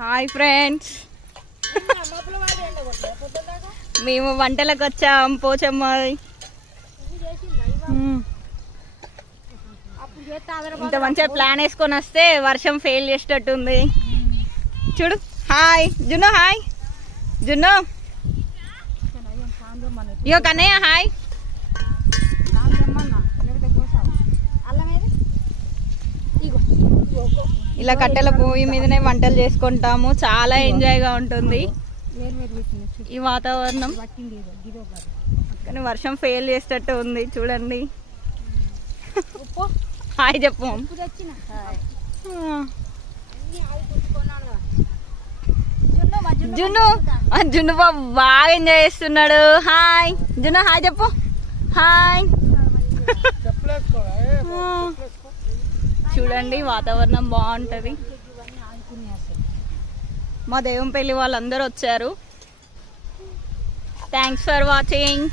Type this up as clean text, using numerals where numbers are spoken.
Hi friends, మేము వంటలకు వచ్చాం. పోచమ్మ ఇంత మంచిగా ప్లాన్ వేసుకొని వస్తే వర్షం ఫెయిల్ చేసేటట్టుంది. చూడు. హాయ్ జున్ను, హాయ్ జున్ను. ఇయో కన్నయ్య హాయ్. ఇలా కట్టెల పొయ్యి మీదనే వంటలు చేసుకుంటాము. చాలా ఎంజాయ్గా ఉంటుంది ఈ వాతావరణం. కానీ వర్షం ఫెయిల్ చేసేటట్టు ఉంది చూడండి. హాయ్ చెప్పు. జున్ను జున్ను బాబు బాగా ఎంజాయ్ చేస్తున్నాడు. హాయ్ జున్ను, హాయ్ చెప్పు. హాయ్. చూడండి వాతావరణం బాగుంటుంది. మా దేవుని పెళ్లి వాళ్ళందరూ వచ్చారు. Thanks for watching.